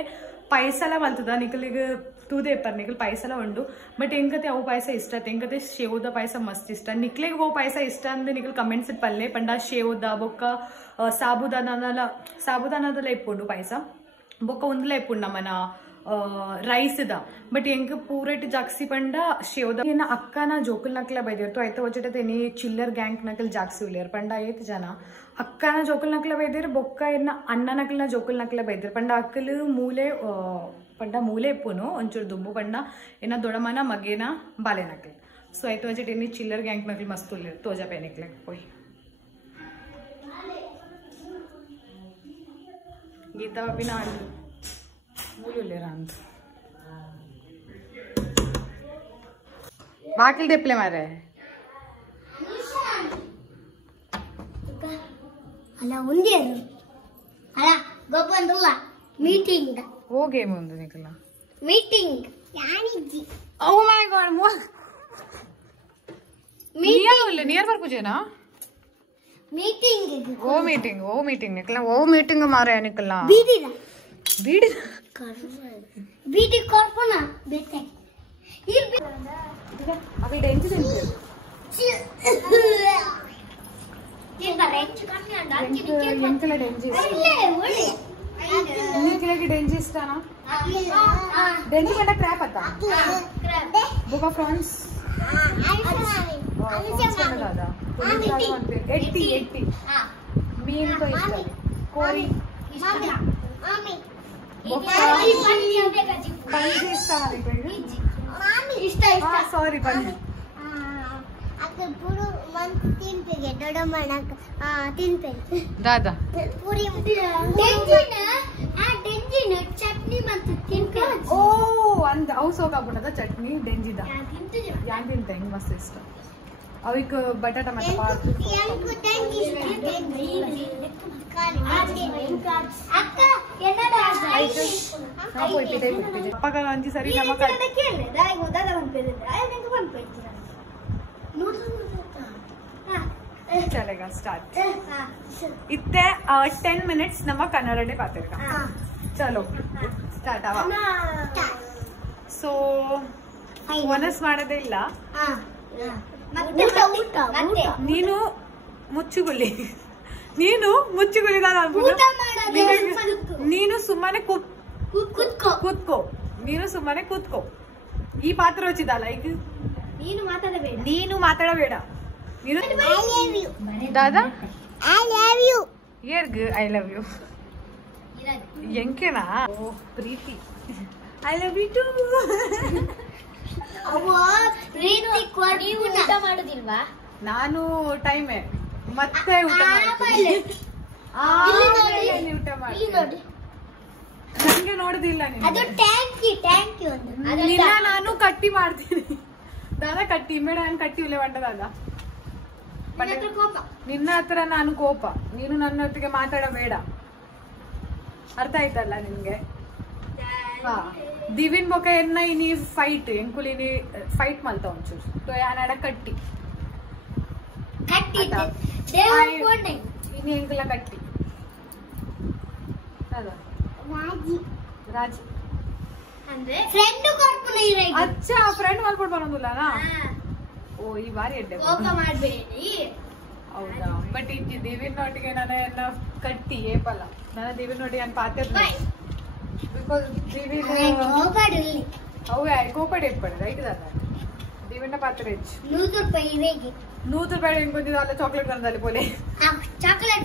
पैसा मल्तदा निकलिग ತೂದೆ ಇಪ್ಪರ್ ನಿಖಲ್ ಪಾಯಸ ಎಲ್ಲ ಉಂಡು ಬಟ್ ಎಂಕತೆ ಅವು ಪಾಯಸ ಇಷ್ಟ ಎಂಕತೆ ಶೇವದ ಪಾಯಸ ಮಸ್ತ್ ಇಷ್ಟ ನಿಕ್ಲೆಗೆ ಅವು ಪಾಯಸ ಇಷ್ಟ ಅಂದ್ರೆ ನಿಖಲ್ ಕಮೆಂಟ್ಸ್ ಪಲ್ಲೆ ಪಂಡ ಶೇವದ ಬೊಕ್ಕ ಸಾಬುದಾನದಲ್ಲ ಇಪ್ಪುಂಡು ಪಾಯಸ ಬೊಕ್ಕ ಒಂದಲ ಇಪ್ಪುಂಡು ನಮ್ಮನ ರೈಸ್ ದ ಬಟ್ ಎಂಕ ಪೂರಟ್ ಜಾಕ್ಸಿ ಪಂಡ ಶೇವದ ಏನ ಅಕ್ಕನ ಜೋಕಲ್ ನಕ್ಲ ಬೈದಿರ್ತು ಆಯ್ತು ವಚಟತೆ ನೀ ಚಿಲ್ಲರ್ ಗ್ಯಾಂಗ್ ನಕಲ್ ಜಾಕ್ಸಿ ಉಲಿಯರ್ ಪಂಡ ಏತ್ ಜನ ಅಕ್ಕನ ಜೋಕಲ್ ನಕ್ಲ ಬೈದಿರ್ ಬೊಕ್ಕ ಏನ ಅಣ್ಣ ನಕಲ್ನ ಜೋಕಲ್ ನಕ್ಲ ಬೈದಿರ್ ಪಂಡ ಅಕ್ಕಲ್ ಮೂಲೆ ಪಂಡ ಮೂಲೆ ಇಪ್ಪುನು ಒಂಚೂರು ದುಬ್ಬು ಪಂಡ ಏನ ದೊಡಮನ ಮಗೇನ ಬಾಲೆ ನಕಲ್ ಸೊ ಆಯ್ತು ವಚಟ ಏನಿ ಚಿಲ್ಲರ್ ಗ್ಯಾಂಗ್ ನಕಲ್ ಮಸ್ತ್ ಉಲಿಯರ್ ತೋಜಾ ಪೇ ನಿಕ್ಲೆ ಹೋಯ್ ಗೀತಾ ಬಿನ ಮೂಲಿರಾಂತ ಬಾಕಿಲ್ ದೆಪ್ಲೆ ಮಾರೆ ಅಲ್ಲ ಒಂದೇ ಅಲ್ಲ ಗೊಬ್ಬಂದಲ್ಲ ಮೀಟಿಂಗ್ ಓ ಗೇಮ್ ಒಂದು ನಿಕಲ ಮೀಟಿಂಗ್ ಯಾನಿಜ್ಜಿ ಓ ಮೈ ಗಾಡ್ ಮೀಟಿಂಗ್ ನಿಯರ್ ಬರ್ ಪೂಜೆನಾ ಮೀಟಿಂಗ್ ಓ ಮೀಟಿಂಗ್ ನಿಕಲ ಓ ಮೀಟಿಂಗ್ ಮಾರೆ ನಿಕಲ ಬೀದಿದ ಬೀಡಿ ಬೀದಿ ಕೊರ್ಪನ ಬೇತೆ ಇಲ್ಲಿ ಅಕಲ್ ಡೆಂಜ್ ಇದೆ ಎಂಕಲ ಡೆಂಜ್ ನಿಕಲಗೆ ಡೆಂಜ್ ಇಷ್ಟನಾ ಡೆಂಜ್ ಕಂಡ ಕ್ರ್ಯಾಪ್ ಅತ್ತ ಬುಕ ಫ್ರಾನ್ಸ್ दादा एट्टी मीन तो इष्ट कोरी पंजी इष्ट सॉरी पंजी दादा ಚಟ್ನಿ ಮತ್ತು ತಿನ್ಕ ಓ ಅಂದ ಅವು ಸೋಕಾಗ್ಬಿಟ್ಟದ ಚಟ್ನಿ ಡೆಂಜಿದ ಯಾನ್ ತಿಂತ ಹಿಂಗ್ ಮಸ್ತ್ ಇಷ್ಟ ಅವಿಕ್ ಬಟಾಟ ಮತ್ತೆ ಪಾರ್ಕ್ ಅಪ್ಪಗ ಅಂಜಿ ಸರಿ ನಮಕ चलेगा स्टार्ट इतने 10 मिनट्स नम कन्नड़ पाते चलो स्टार्ट आवा सो ಓನಸ್ ಮಾಡೋದೇ ಇಲ್ಲ ನೀನು ಮುಚ್ಚುಗುಲಿ ನೀನು ಸುಮ್ಮನೆ ಕೂತ್ಕೋ ಈ ಪಾತ್ರ వచ్చిದಲ್ಲ ಈಗ ನೀನು ಮಾತಾಡಬೇಡ दादा I love you ಏರ್ಗ್ ಐ ಲವ್ ಯು ಎಂಕೆನಾ ಓ ಪ್ರೀತಿ ಐ ಲವ್ ಯು ಟು ಅವ್ವ ಪ್ರೀತಿ ಕೊಡಿ ಊಟ ಮಾಡೋದಿಲ್ವಾ ನಾನು ಟೈಮೇ ಮತ್ತೆ ಊಟ ಮಾಡ್ತೀನಿ ಊಟ ಮಾಡಿ ನಂಗೆ ನೋಡುದಿಲ್ಲ ಅದು ಥ್ಯಾಂಕ್ ಯು ನಿನ್ನ ನಾನು ಕಟ್ಟಿ ಮಾಡ್ತೀನಿ ದಾದಾ ಕಟ್ಟಿ ಮೇಡ ನಾನು ಕಟ್ಟಿ ಉಲೆ ಬಂಡ ದಾದಾ ನಿನ್ನ ಹತ್ರ ನಾನು ಕೋಪ ನೀನು ನನ್ನ ಹೊತ್ತಿಗೆ ಮಾತಾಡಬೇಡ ಅರ್ಥ ಆಯ್ತಲ್ಲ ನಿನ್ಗೆ ಹಾ ದಿವಿನ್ ಬೊಕ ಎನ್ನ ಇನಿ ಫೈಟ್ ಎಂಕುಲಿನಿ ಫೈಟ್ ಮಲ್ತ ಒಂಚೂರು ತೋ ಯಾನಾಡ ಕಟ್ಟಿ ಇನಿ ಎಂಕುಲ ಕಟ್ಟಿ ರಾಜಿ ಅಂದ್ರೆ ಫ್ರೆಂಡ್ ಕೊರ್ಪುನ ಇರೈ ಅಚ್ಚಾ ಫ್ರೆಂಡ್ ಮಾಡ್ಕೊಂಡು ಬರೋದಿಲ್ಲನಾ ಓ ಈ ಬಾರಿ ಎಡ್ಡೆ ಕೋಪ ಮಾಡಬೇಡಿ ಹೌದಾ ಬಟ್ ಈ ದೇವಿನೊಟ್ಟಿಗೆ ನನ್ನ ಕಟ್ಟಿ ಏಪಲ್ಲ ನನ್ನ ದೇವಿನೊಟ್ಟಿಗೆ ನಾನು ಪಾತಿರ್ಲಿ ಬಿಕಾಸ್ ದೇವಿನ ಅವೇ ಕೋಪಡಿ ಎಪ್ಪಡಿ ರೈಟ್ ದಾದ ದೇವಿನ ಪಾತ್ರ ಹೆಚ್ಚು 100 ರೂಪಾಯಿ ಇರೆಗೆ 100 ರೂಪಾಯಿ ಹೆಂಗ್ ಬಂದಿದ್ದು ಅಲ್ಲ ಚಾಕ್ಲೇಟ್ ತಂದಲ್ಲಿ ಪೋಲೆ ಚಾಕ್ಲೇಟ್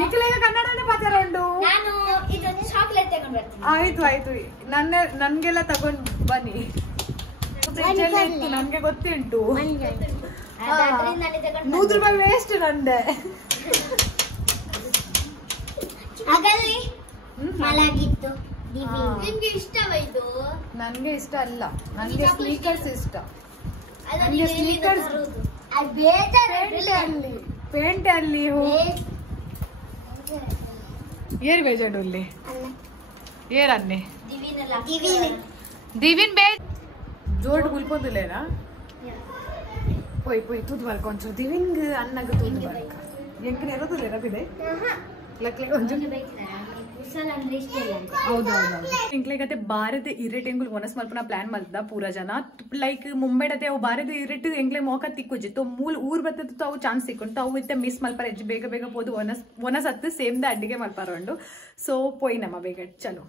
ನಿಖಿಲಿಗೆ ಕನ್ನಡನೇ ಪಾತ್ರ ಉಂಟು ನಾನು ಇದು ಚಾಕ್ಲೇಟ್ ತಗೊಂಡು ಬರ್ತೀನಿ ಆಯ್ತು ನನ್ಗೆಲ್ಲ ತಗೊಂಡ್ ಬನ್ನಿ ನನ್ಗೆ ಗೊತ್ತುಂಟು 100 ರೂಪಾಯಿ ವೇಸ್ಟ್ ನಂದೆ ಹಾಗಲ್ಲಿ ಮಲಗಿತ್ತು ನಿಮ್ಗೆ ಇಷ್ಟವಾ ಇದು ನನ್ಗೆ ಇಷ್ಟ ಅಲ್ಲ ನನ್ಗೆ ಸ್ನೀಕರ್ಸ್ ಇಷ್ಟ ನನ್ಗೆ ಸ್ನೀಕರ್ಸ್ ಪೇಂಟ್ ಅಲ್ಲಿ ಏರ್ ಬೇಜಾಡುಲ್ಲಿ ಏರ್ ಅನ್ನೆ ದಿವಿನ್ ಬೇ ಜೋಡ್ ಗುಲ್ಪೋದಿಲ್ಲೇನಾ పోయి తూదు వరకు కొంచెం దివింగ్ అన్నగా తూదు వరకు ఎంకని ఎరదులేరా బిదే లక్లే కొంచెం ಕುಸಲ್ ಅಂದ್ರೆ ಇಷ್ಟ ಇಲ್ಲ ಅಂತ ಹೌದೌದು ಇಂಕ್ಲೆಗತ್ತೆ ಬಾರದೆ ಇರೆಟ್ ಎಂಗುಲ್ ಒನಸ್ ಮಲ್ಪನ ಪ್ಲಾನ್ ಮಲ್ದ ಪೂರ ಜನ ಲೈಕ್ ಮುಂಬೈಡತೆ ಅವು ಬಾರದೆ ಇರೆಟ್ ಎಂಗ್ಲೆ ಮೋಕ ತಿಕ್ಕುಜಿ ತೋ ಮೂಲ್ ಊರ್ ಬತ್ತದ ಅವು ಚಾನ್ಸ್ ಸಿಕ್ಕೊಂಡು ಅವು ಇತ್ತೆ ಮಿಸ್ ಮಲ್ಪಾರ ಎಜ್ಜಿ ಬೇಗ ಬೇಗ ಪೋದು ಒನಸ್ ಹತ್ತು ಸೇಮ್ ದ ಅಡ್ಡಿಗೆ ಮಲ್ಪಾರಂಡು ಸೊ ಪೋಯಿ ನಮ್ಮ ಬೇಗ ಚಲೋ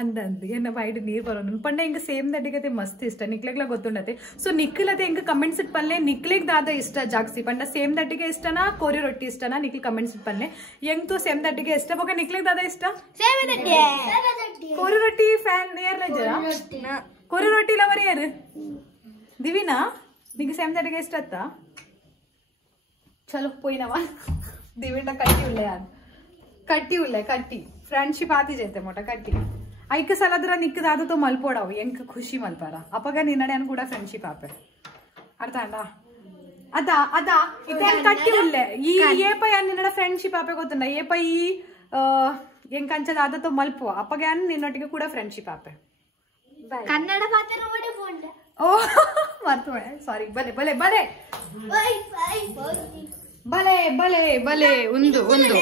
ಅಂದಂದು ಏನ ಬೈಡ್ ನೀರ್ ಬರೋನು ಪಂಡ ಹಿಂಗ ಸೇಮ್ ದ ಅಡ್ಡಿಗತೆ ಮಸ್ತ್ ಇಷ್ಟ ನಿಕ್ಲೆಗ್ಲ ಗೊತ್ತುಂಡತೆ ಸೊ ನಿಕ್ಲತೆ ಹಿಂಗ ಕಮೆಂಟ್ಸ್ ಇಟ್ ಪಲ್ಲೆ ನಿಕ್ಲೆಗ್ ದಾದ ಇಷ್ಟ ಜಾಗ್ಸಿ ಪಂಡ ಸೇಮ್ ದಡ್ಡಿಗೆ ಇಷ್ಟನಾ ಕೋರಿ ರೊಟ್ಟಿ ಇಷ್ಟನಾ ನಿಕ್ಲಿ ಕಮೆಂಟ್ಸ್ ಇಟ್ ಪಲ್ಲೆ ಹೆಂಗ್ ತೋ ಸೇಮ್ ದಡ್ಡಿಗೆ ಇಷ್ಟ ಬೋಗ ನಿಕ್ಲೆಗ್ ದಾದ ಇಷ್ಟ ಕೋರಿ ರೊಟ್ಟಿ ಫ್ಯಾನ್ ಯಾರ ಕೋರಿ ರೊಟ್ಟಿ ಲವರ್ ಯಾರು ದಿವಿನಾ ನಿಂಗೆ ಸೇಮ್ ದಡ್ಡಿಗೆ ಇಷ್ಟ ಅತ್ತ ಚಲೋ ಪೋಯಿನವ ದಿವಿನ ಕಟ್ಟಿ ಉಳ್ಳೆ ಯಾರು ಕಟ್ಟಿ ಉಳ್ಳೆ ಕಟ್ಟಿ ಫ್ರೆಂಡ್ಶಿಪ್ ಆತಿ ಜೈತೆ ಮೋಟ ಕಟ್ಟಿ ಐಕ ಸಲದ್ರ ನಿಕ್ಕದಾದ ತೋ ಮಲ್ಪೋಡವು ಎಂಕ್ ಖುಷಿ ಮಲ್ಪಾರ ಅಪ್ಪಗ ನಿನ್ನಡೆ ಅನ್ ಕೂಡ ಫ್ರೆಂಡ್ಶಿಪ್ ಆಪೆ ಅರ್ಥ ಅಂಡ ಅದಾ ಅದಾ ಇದೇನ್ ಕಟ್ಟಿ ಉಳ್ಳೆ ಈ ಏಪೈ ನಿನ್ನಡ ಫ್ರೆಂಡ್ಶಿಪ್ ಆಪೆ ಗೊತ್ತುಂಡ ಏಪೈ ಎಂಕ್ ಅಂಚದಾದ ತೋ ಮಲ್ಪೋ ಅಪ್ಪಗ ನಿನ್ನೊಟ್ಟಿಗೆ ಕೂಡ ಫ್ರೆಂಡ್ಶಿಪ್ ಆಪೆ ಕನ್ನಡ ಮಾತ್ರ ಓ ಮರ್ತು ಸಾರಿ ಬಲೆ ಬಲೆ ಬಲೆ ಬಲೆ ಬಲೆ ಬಲೆ ಒಂದು ಒಂದು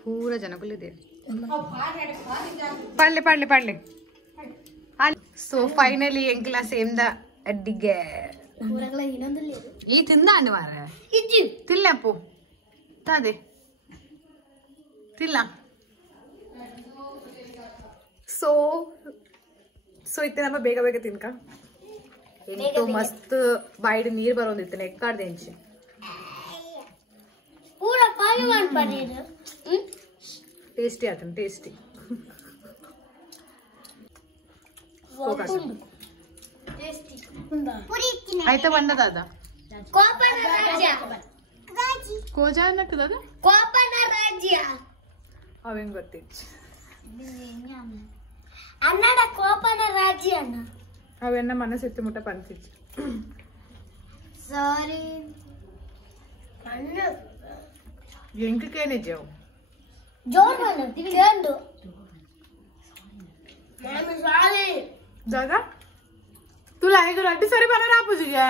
ಪೂರ ಜನಗಳಿದೆ ಪಡ್ಲೆ ಪಡ್ಲೆ ಪಡ್ಲೆ ಸೊ ಫೈನಲಿ ಎಂಕ್ಲ ಸೇಮ್ ದ ಅಡ್ಡಿಗೆ ಈ ತಿಂದ ಅನಿವಾರ ತಿಲ್ಲಪ್ಪು ತಾದೆ ತಿಲ್ಲ ಸೊ ಸೊ ಇತ್ತೆ ನಮ್ಮ ಬೇಗ ಬೇಗ ತಿನ್ಕ ಎಂಟು ಮಸ್ತ್ ಬಾಯಿಡ್ ನೀರ್ ಬರೋದಿತ್ತು ಎಕ್ಕಾಡ್ದೆ ಎಂಚೆ ಟೇಸ್ಟಿ ಆತನ ಟೇಸ್ಟಿ ಆಯ್ತಾ ಬಂದದ ಕೋಜ ಅನ್ನಕ್ಕದ ಅವೇನ್ ಗೊತ್ತಿತ್ತು ಅನ್ನಡ ಕೋಪನ ರಾಜ್ಯ ಅಣ್ಣ ಅವೆನ್ನ ಮನಸ್ಸೆತ್ತಿ ಮುಟ್ಟ ಪಂಚಿಚ್ಚು ಸಾರಿ ಎಂಕಕ್ಕೆ ನಿಜವು ಜೋರ್ ಬಂದು दादा तुला आहे घर अड्डी सारी बनवणार आपण तुझ्या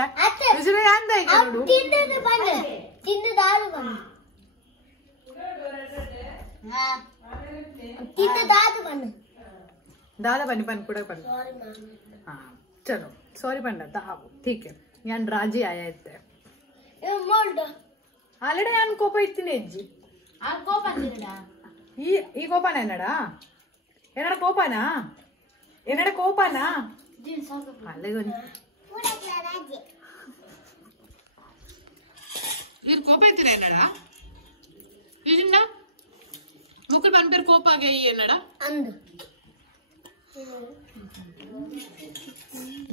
दुसरं यांदा आहे का तू तिंद दारू बन तिंद दारू बन दादा बनी पण पुढे पण हाँ चलो सॉरी पण दादा ठीक है यान राजी आया इथे मोल्ड ಆಲ್ರೆಡಿ ನಾನು ಕೋಪ ಇತ್ತೀನಿ ಅಜ್ಜಿ ಆ ಕೋಪ ಅಂದಿರಡ ಈ ಕೋಪನ ಏನಡ ಏನಡ ಕೋಪನಾ ಏನಡ ಕೋಪನಾ ಅಲ್ಲಿಗೆ ಇದು ಕೋಪ ಇತ್ತೀರ ಏನಡ ಇದನ್ನ ಮುಕ್ಕಳು ಬಂದ್ಪೇರು ಕೋಪ ಆಗ ಈ ಏನಡ ಅಂದು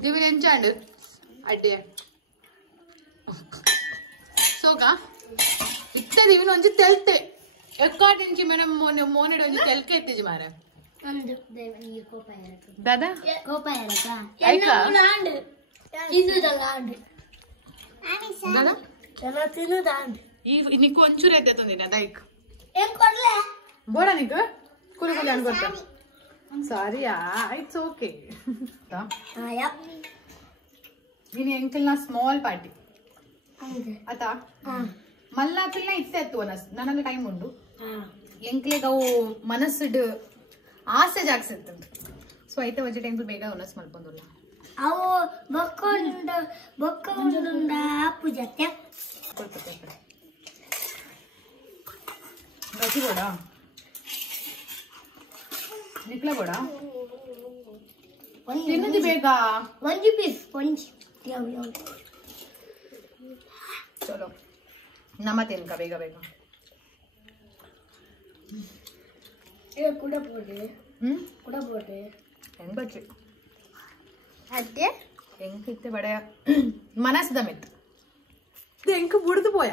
ದಿವಿನ ಎಂಚಾಂಡು ಅಡ್ಡೆ ಸೋಗ ಇತ್ತ ದಿವಿನ ಒಂಜಿ ತೆಲ್ತೆ ಎಕ್ಕಾಟಿಂಚಿ ಮೇಡಮ್ ಮೋನೆಡ್ ಒಂಜಿ ತೆಲ್ಕೆ ಎತ್ತಿಜಿ ಮಾರ ಅಂದು ಈ ಕೋಪ ಇರಕ ದಾದಾ ಕೋಪ ಇರಕ ಐಕ ಆಂಡ್ ತಿನ್ನುದಲ್ಲ ಆಂಡ್ ದಾದಾ ಜನ ತಿನ್ನುದಾಂಡ್ ಈ ನಿಕ್ಕು ಒಂಚೂರು ಎದ್ದೆ ತಂದಿನ ದೈಕ್ ಏನ್ ಕೊಡ್ಲೆ ಬೋಡ ನಿಕ್ಕು ಕುಲು ಕುಲು ಅನ್ಕೊತ ಸಾರಿಯಾ ಇಟ್ಸ್ ಓಕೆ ಆಯಾ ನೀನು ಎಂಕಲ್ನ ಸ್ಮಾಲ್ ಪಾರ್ಟಿ ಅಂದೆ ಆತಾ ಮಲ್ಲ ಪಿಲ್ನ ಇತ್ತೆ ಅತ್ತು ಅನಸ್ ನನ್ನ ಟೈಮ್ ಉಂಡು ಹಾ ಎಂಕ್ಲೆಗ್ ಅವು ಮನಸ್ಸಿಡ್ ಆಸೆ ಜಾಗ್ಸಿತ್ತು ಸೊ ಐತೆ ವಜೆ ಟೈಮ್ ಬೇಗ ಒನಸ್ ಮಲ್ಪೊಂದುಲ್ಲ ಅವು ಬೊಕ್ಕೊಂಡ ಅಪ್ಪು ಜೊತೆ ಕೊಡ್ತದೆ ಗತಿ ಬೋಡ ನಿಕ್ಲ ಬೋಡ ತಿನ್ನದಿ ಬೇಗ ಒಂಜಿ ಪೀಸ್ ಒಂಜಿ ಯಾವ ಚಲೋ ನಮ್ಮ ತಿನ್ಕ ಬೇಗ ಬೇಗ ಕೂಡ ಬೋಡೆ ಕೂಡ ಬೋಡೆ ಹೆಂಗ್ ಬಜ್ಜಿ ಅದೇ ಹೆಂಗ್ ಇತ್ತೆ ಬಡ ಮನಸ್ಸದ ಮೆತ್ತು ಹೆಂಗ್ ಬುಡ್ದು ಪೋಯ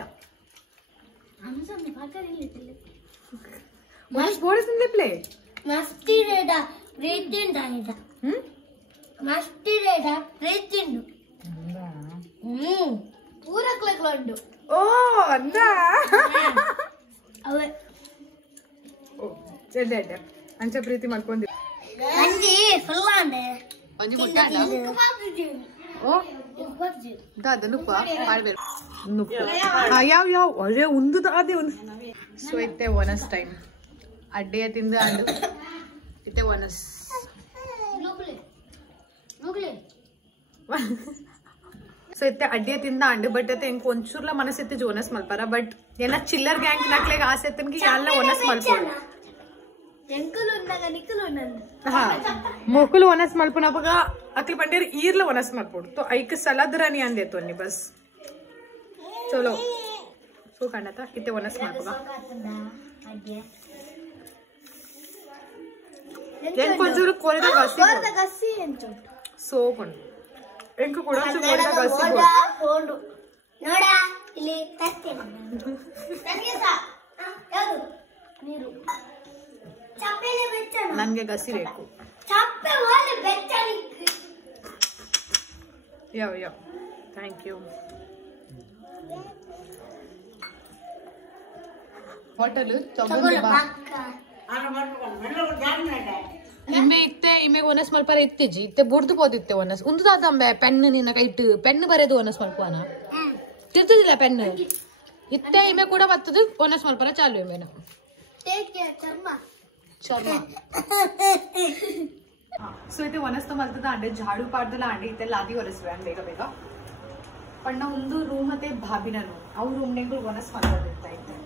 ಅಮ್ಸಮ್ಮೆ ಪಾಕರಿಲ್ಲ ಮನಸ್ ಬೋಡ ತಿಂದೆ ಪ್ಲೇ ಮಸ್ತಿ ರೇಡ ಪ್ರೀತಿಂಡ ಆಯ್ತ ಮಸ್ತಿ ರೇಡ ಪ್ರೀತಿಂಡು ಪೂರಕ್ಲಕ್ಲಂಡು ಓ ಅಂದ ಅವೇ ಚೆಲ್ಲೆ ಅಡ್ಡ ಅಂಚ ಪ್ರೀತಿ ಮಾಡ್ಕೊಂಡಿ ಅಂಜಿ ಫುಲ್ ಅಂಡೆ ಒಂಜಿ ಮುಟ್ಟಾಡ ಓ ದಾದ ನುಪ್ಪ ಮಾಡ್ಬೇಕು ಯಾವ ಯಾವ ಅದೇ ಒಂದು ಅದೇ ಒಂದು ಸೊ ಇತ್ತೆ ಒನಸ್ ಟೈಮ್ ಅಡ್ಡೆಯ ತಿಂದು ಅಂಡು ಇತ್ತೆ ಒನಸ್ ಸೊ ಇತ್ತೆ ಅಡ್ಡಿಯ ತಿಂದ ಅಂಡು ಬಟ್ ಅತ್ತೆ ಇಂಕ ಒಂಚೂರ್ಲ ಮನಸ್ಸಿತ್ತೆ ಜೋನಸ್ ಮಲ್ಪಾರ ಬಟ್ ಏನ ಚಿಲ್ಲರ್ ಗ್ಯಾಂಗ್ ನಾಕ್ಲೆಗ್ ಆಸೆ ಎತ್ತನ್ಗೆ ಎಲ್ಲ ಒನಸ್ ಮಲ್ಪೋಡು मोकुल वनस मल्पुना बघा अकल पंडेर ईरला वनस मल्पोड तो ऐक सलाद रानी आन देतो नि बस चलो सो कांडता इथे वनस मल्पगा ಏನ್ ಕೊಂಚೂರು ಕೋರಿದ ಗಸಿ ಸೋ ಕೊಂಡು ಎಂಕ ಕೂಡ ಕೋರಿದ ಗಸಿ ಕೊಂಡು ನೋಡ ಇಲ್ಲಿ ತರ್ತೇನೆ ನನಗೆ ಸಾ ಯಾವುದು ನೀರು ಚಪ್ಪೆಲೆ ಬೆಚ್ಚನ ನನಗೆ ಗಸಿ ಬೇಕು ಚಪ್ಪೆ ಒಳ್ಳೆ ಬೆಚ್ಚನಿ ಯಾವ ಥ್ಯಾಂಕ್ ಯು ಹೋಟೆಲ್ ಇಮ್ಮೆ ಇತ್ತೆ ಇಮ್ಮೆ ಒನಸ್ ಮಲ್ಪಾರ ಇತ್ತಿಜಿ ಇತ್ತೆ ಬುಡ್ದು ಪೋದಿತ್ತೆ ಒನಸ್ ಉಂದು ದಾದಂಬೆ ಪೆನ್ ನಿನ್ನ ಕೈಟ್ ಪೆನ್ ಬರೆದು ಒನಸ್ ಮಲ್ಪುವನ ತಿರ್ತಿದಿಲ್ಲ ಪೆನ್ ಇತ್ತೆ ಇಮ್ಮೆ ಕೂಡ ಬತ್ತದು ಒನಸ್ ಮಲ್ಪಾರ ಚಾಲು ಇಮ್ಮೆನ ಚರ್ಮ ಸೊ ಇತ್ತೆ ಒನಸ್ತ ಮಲ್ತದ ಅಂಡೆ झाड़ू पाಡ್ದಲ್ಲ ಅಂಡೆ ಇತ್ತೆ ಲಾದಿ ಒರೆಸ್ವೆ ಬೇಗ ಬೇಗ ಪಣ್ಣ ಒಂದು ರೂಮ್ ಮತ್ತೆ ಭಾಬಿನ ರೂಮ್ ಅವ್ರ ರೂಮ್ ನೆಂಗೂ ಒನಸ್ ಮಲ್ತದಿರ್ತಾ ಇತ್ತೆ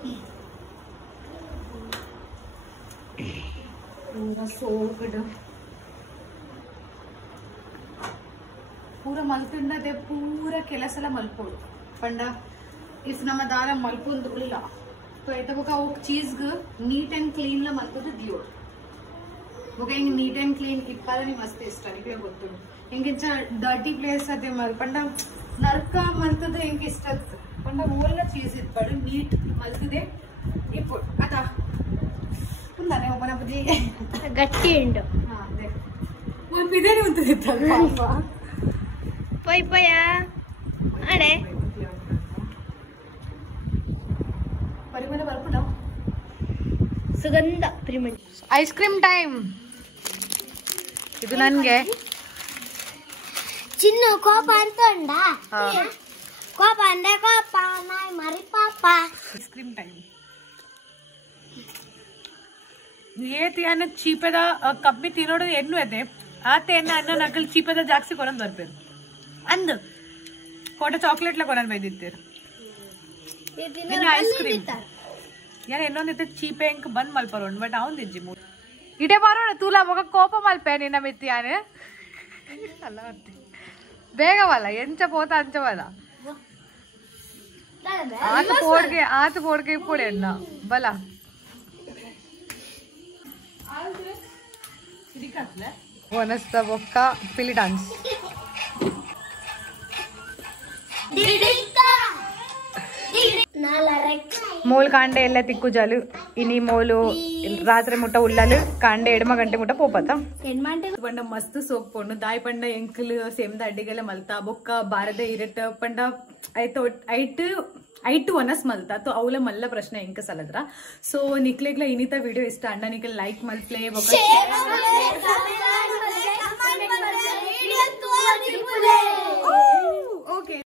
पूरा सोगड पूरा मल्पिंदे पूरा ಕೆಲಸಲ ಮಲ್ಪೋಡು ಪಂಡ ಇಫ್ ನಮ್ಮ ದಾರ ಮಲ್ಪೊಂದುಲ್ಲ तो ऐता बका वो चीज नीट एंड क्लीन ला मल्पोದು दियो बका इंग नीट एंड क्लीन इप्पारा नि मस्त इष्ट निकले ಗೊತ್ತುಂಟು ಇಂಗಿಂಚ ಡರ್ಟಿ ಪ್ಲೇಸ್ ಅದೇ ಪಂಡ ನರ್ಕ ಮಲ್ತದೆ ಇಂಗ ಇಷ್ಟ ಪಂಡ ಓಲ್ಲ ಚೀಸ್ ಇಟ್ಪಾಡು ನೀಟ್ ಮಲ್ತದೆ ಇಪ್ಪೋಡು ಅದ ఉందనే ఓపెన్ బుజ్జి గట్టి ఉండు అదే మన పిదేనే ఉంటుంది పాప పోయా అడే పరిమళ బర్పుడా సుగంಧ ಪರಿಮಳ ಐಸ್ ಕ್ರೀಮ್ ಟೈಮ್ ಇದು ನನಗೆ ಚಿನ್ನು ಕೋಪ ಅಂತ ಉಂಡ ಕೋಪ ಅಂದೆ ಕೋಪ ನಾಯಿ ಮರಿ ಪಾಪ ಐಸ್ ಕ್ರೀಮ್ ಟೈಮ್ ಏತಿ ಅನ್ನ ಚೀಪದ ಕಪ್ಪಿ ತಿನ್ನೋಡು ಎನ್ನು ಅದೆ ಆತೆ ಎನ್ನ ಅನ್ನ ನಕಲ್ ಚೀಪದ ಜಾಸ್ತಿ ಕೊನಂದ್ ಬರ್ಪೇರು ಅಂದು ಕೋಟ ಚಾಕ್ಲೇಟ್ ಲ ಕೊನಂದ್ ಬೈದಿತ್ತೇರು ಐಸ್ ಕ್ರೀಮ್ ಯಾರು ಇನ್ನೊಂದಿತ್ತೆ ಚೀಪೆ ಎಂಕ್ ಬಂದ್ ಮಲ್ಪರೋಣ ಬಟ್ ಅವನ್ ದಿಜ್ಜಿ ಮೂರು ಇಟೇ ಬರೋಣ ತೂಲ ಮಗ ಕೋಪ ಮಲ್ಪೆ ನಿನ್ನ ಮೆತ್ತಿ ಯಾನೆ ಅಲ್ಲ ಬೇಗವಲ್ಲ ಎಂಚ ಪೋತ ಅಂಚವಲ್ಲ ಆತ ಪೋಡ್ಗೆ ಇಪ್ಪೋಡೆ ಅನ್ನ ಬಲ ವನಸ್ತ ಬೊಕ್ಕ ಪಿಲಿ ಡಾನ್ಸ್ ಮೋಲ್ ಕಾಂಡೆ ಎಲ್ಲ ತಿಕ್ಕು ಜಾಲು ಇನಿ ಮೋಲು ರಾತ್ರಿ ಮುಟ್ಟ ಉಳ್ಳಲು ಕಾಂಡೆ ಎಡಮ ಗಂಟೆ ಮುಟ್ಟ ಪೋಪತ್ತ ಪಂಡ ಮಸ್ತ್ ಸೋಕ್ ಪೊಂಡು ದಾಯಿ ಪಂಡ ಎಂಕಲ್ ಸೇಮ್ದ ಅಡ್ಡಿಗೆಲ್ಲ ಮಲ್ತಾ ಬೊಕ್ಕ ಬಾರದ ಇರಟ್ ಪಂಡ ಐಟ್ ಒನಸ್ ಮಲ್ತಾ तो ಅವಲ ಮಲ್ಲ ಪ್ರಶ್ನೆ ಎಂಕ ಸಲದ್ರ ಸೊ ನಿಕ್ಲೆಗ್ಲ ಇನಿತ ವಿಡಿಯೋ ಇಷ್ಟ ಅಣ್ಣ ನಿಕ್ಲೆ ಲೈಕ್ ಮಲ್ಪ್ಲೆ ಬೊಕ್ಕ